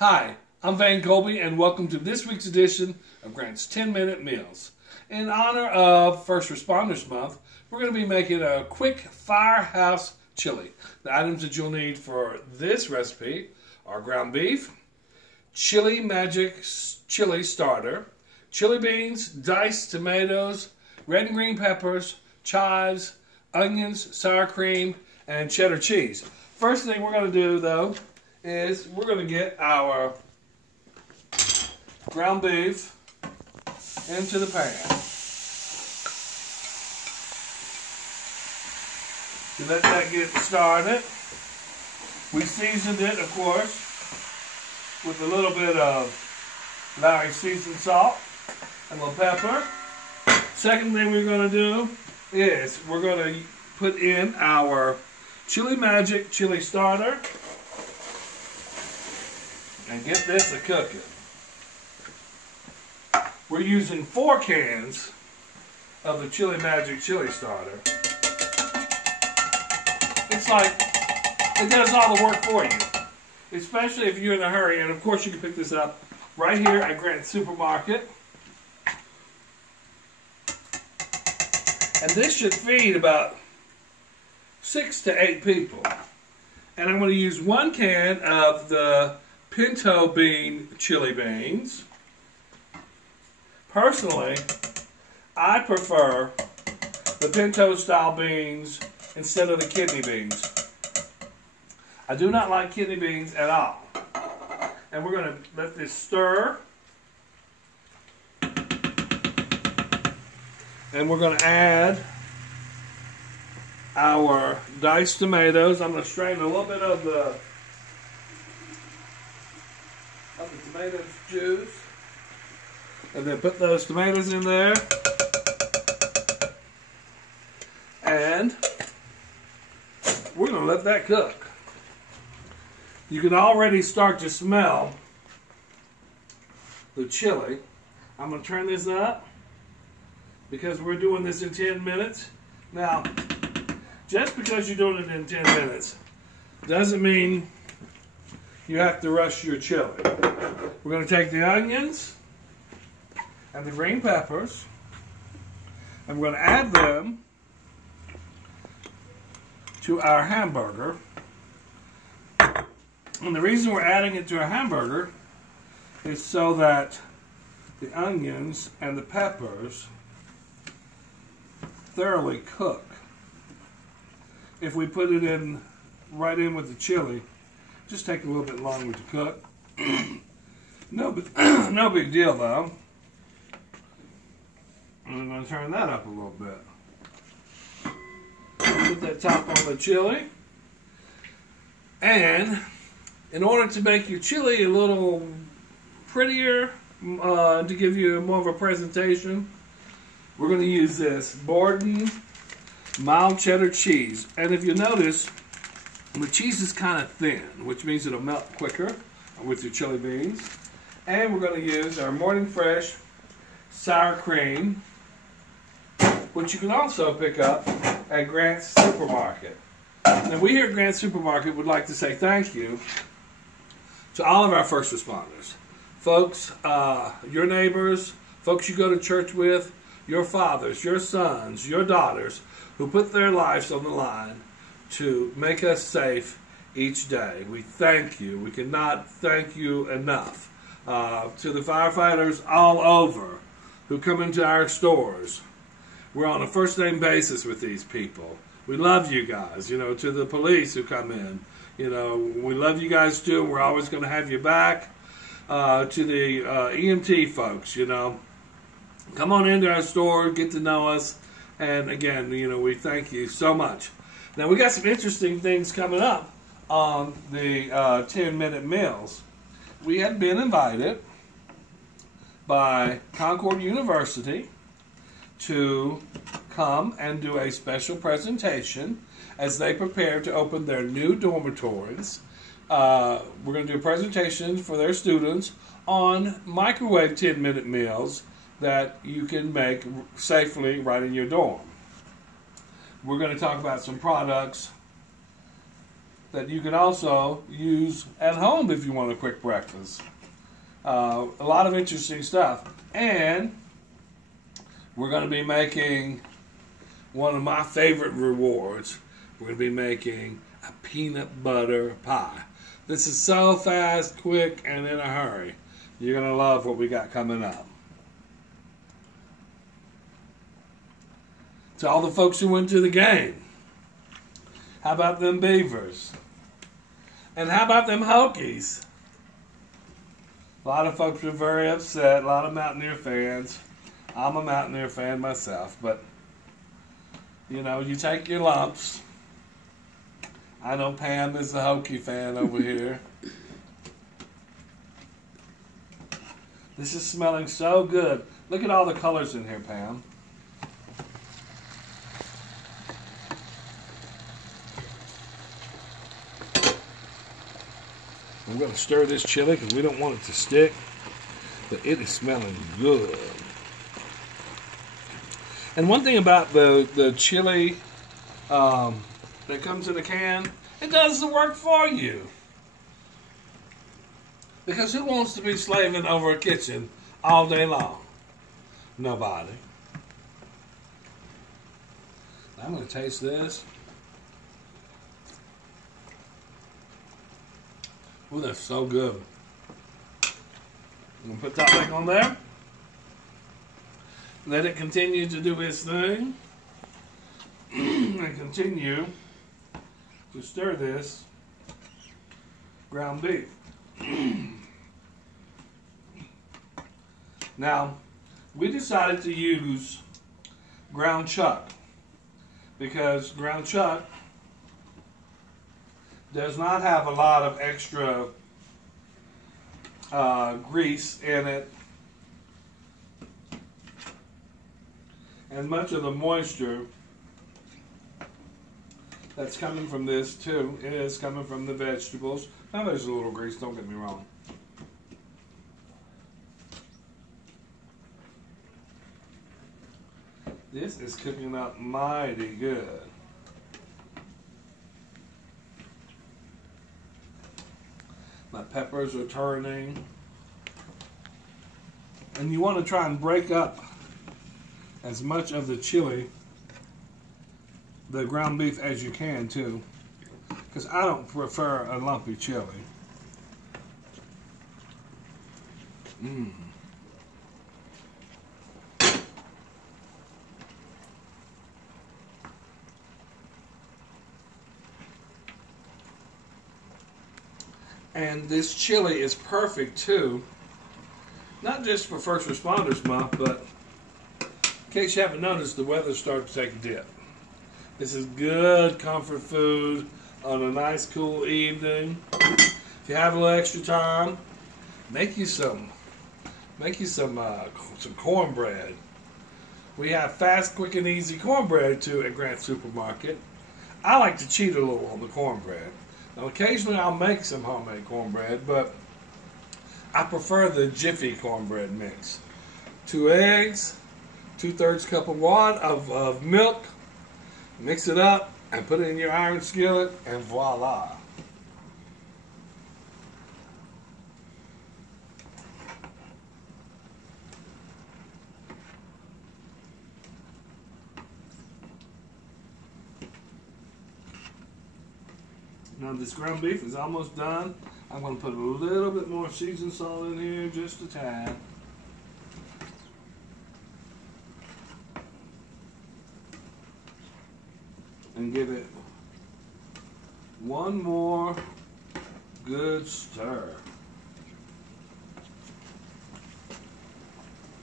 Hi, I'm Van Colby, and welcome to this week's edition of Grant's 10-Minute Meals. In honor of First Responders Month, we're going to be making a quick Firehouse chili. The items that you'll need for this recipe are ground beef, Chili Magic chili starter, chili beans, diced tomatoes, red and green peppers, chives, onions, sour cream, and cheddar cheese. First thing we're going to do, though, is we're going to get our ground beef into the pan. To let that get started. We seasoned it, of course, with a little bit of Lowry seasoned salt and a little pepper. Second thing we're going to do is we're going to put in our Chili Magic chili starter and get this a cooking. We're using 4 cans of the Chili Magic chili starter. It's like it does all the work for you, especially if you're in a hurry. And of course, you can pick this up right here at Grant's Supermarket. And this should feed about 6 to 8 people. And I'm going to use 1 can of the pinto bean chili beans. Personally, I prefer the pinto style beans instead of the kidney beans. I do not like kidney beans at all. And we're going to let this stir. And we're going to add our diced tomatoes. I'm going to strain a little bit of the tomato juice. And then put those tomatoes in there. And we're going to let that cook. You can already start to smell the chili. I'm going to turn this up because we're doing this in 10 minutes. Now, just because you're doing it in 10 minutes doesn't mean you have to rush your chili. We're going to take the onions and the green peppers, and we're going to add them to our hamburger. And the reason we're adding it to our hamburger is so that the onions and the peppers thoroughly cook. If we put it in right in with the chili, just take a little bit longer to cook. No big deal though. I'm going to turn that up a little bit. Put that top on the chili. And in order to make your chili a little prettier, to give you more of a presentation, we're going to use this Borden mild cheddar cheese. And if you notice, the cheese is kind of thin, which means it'll melt quicker with your chili beans. And we're going to use our Morning Fresh sour cream, which you can also pick up at Grant's Supermarket. Now, we here at Grant's Supermarket would like to say thank you to all of our first responders. Folks, your neighbors, folks you go to church with, your fathers, your sons, your daughters, who put their lives on the line to make us safe each day. We thank you. We cannot thank you enough. To the firefighters all over who come into our stores, we're on a first-name basis with these people. We love you guys. You know, to the police who come in, you know, we love you guys too. We're always going to have you back. To the EMT folks, you know, come on into our store, get to know us, and again, you know, we thank you so much. Now, we got some interesting things coming up on the 10-minute meals. We have been invited by Concord University to come and do a special presentation as they prepare to open their new dormitories. We're going to do a presentation for their students on microwave 10-minute meals that you can make safely right in your dorm. We're going to talk about some products that you can also use at home if you want a quick breakfast. A lot of interesting stuff. And we're going to be making one of my favorite rewards. We're going to be making a peanut butter pie. This is so fast, quick, and in a hurry. You're going to love what we got coming up. To all the folks who went to the game, how about them Beavers? And how about them Hokies? A lot of folks were very upset, a lot of Mountaineer fans. I'm a Mountaineer fan myself, but, you know, you take your lumps. I know Pam is a Hokie fan over here. This is smelling so good. Look at all the colors in here, Pam. I'm going to stir this chili because we don't want it to stick, but it is smelling good. And one thing about the chili that comes in a can, it does the work for you. Because who wants to be slaving over a kitchen all day long? Nobody. I'm going to taste this. Ooh, that's so good. I'm going to put that back on there. Let it continue to do its thing. And continue to stir this ground beef. Now, we decided to use ground chuck because ground chuck does not have a lot of extra grease in it, and much of the moisture that's coming from this too is coming from the vegetables. Now there's a little grease, don't get me wrong. This is cooking up mighty good. My peppers are turning. And you want to try and break up as much of the chili, the ground beef, as you can too. Because I don't prefer a lumpy chili. And this chili is perfect too, not just for First Responders Month, but in case you haven't noticed, the weather's starting to take a dip. This is good comfort food on a nice cool evening. If you have a little extra time, make you some cornbread. We have fast, quick, and easy cornbread too at Grant Supermarket. I like to cheat a little on the cornbread. Now, occasionally I'll make some homemade cornbread, but I prefer the Jiffy cornbread mix. 2 eggs, 2/3 cup of water of milk, mix it up and put it in your iron skillet, and voila. Now this ground beef is almost done. I'm going to put a little bit more seasoned salt in here, just a tad. And give it one more good stir.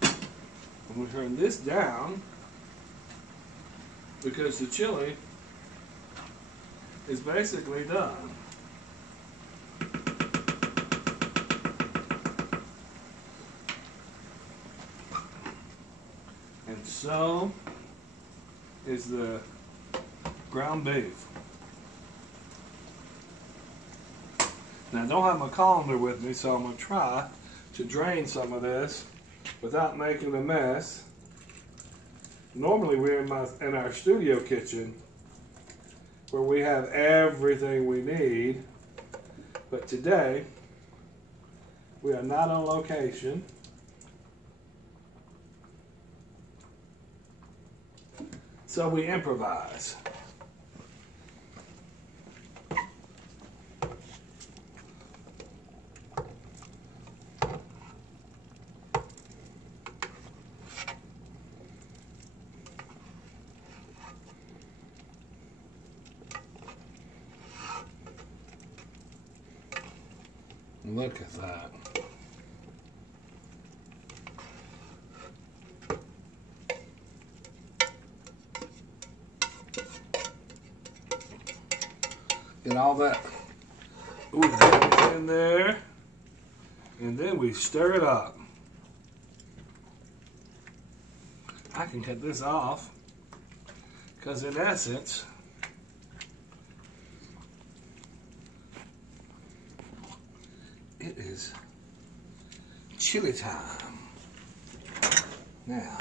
And we turn this down because the chili is basically done. And so is the ground beef. Now I don't have my colander with me, so I'm going to try to drain some of this without making a mess. Normally we're in our studio kitchen, where we have everything we need. But today, we are not on location. So we improvise. Look at that. Get all that in there, and then we stir it up. I can cut this off because in essence, it is chili time. Now,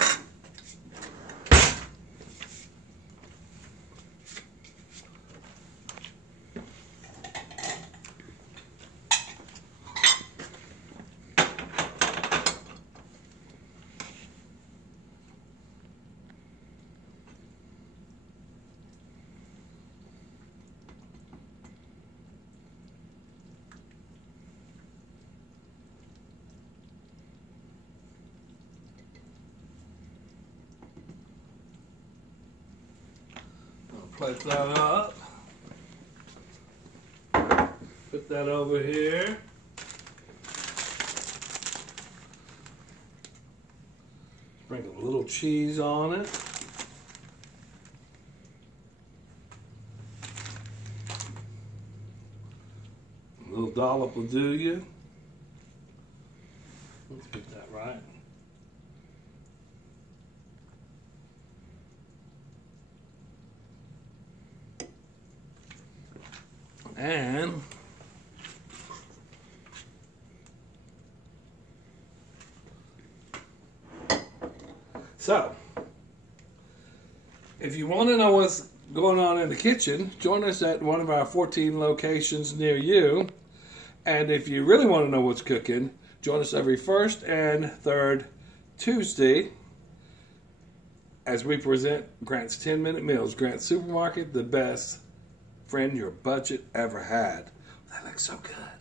plate that up. Put that over here. Sprinkle a little cheese on it. A little dollop will do you. Let's get that right. And so, if you want to know what's going on in the kitchen, join us at one of our 14 locations near you. And if you really want to know what's cooking, join us every first and third Tuesday as we present Grant's 10-Minute Meals. Grant's Supermarket, the best friend your budget ever had. That looks so good.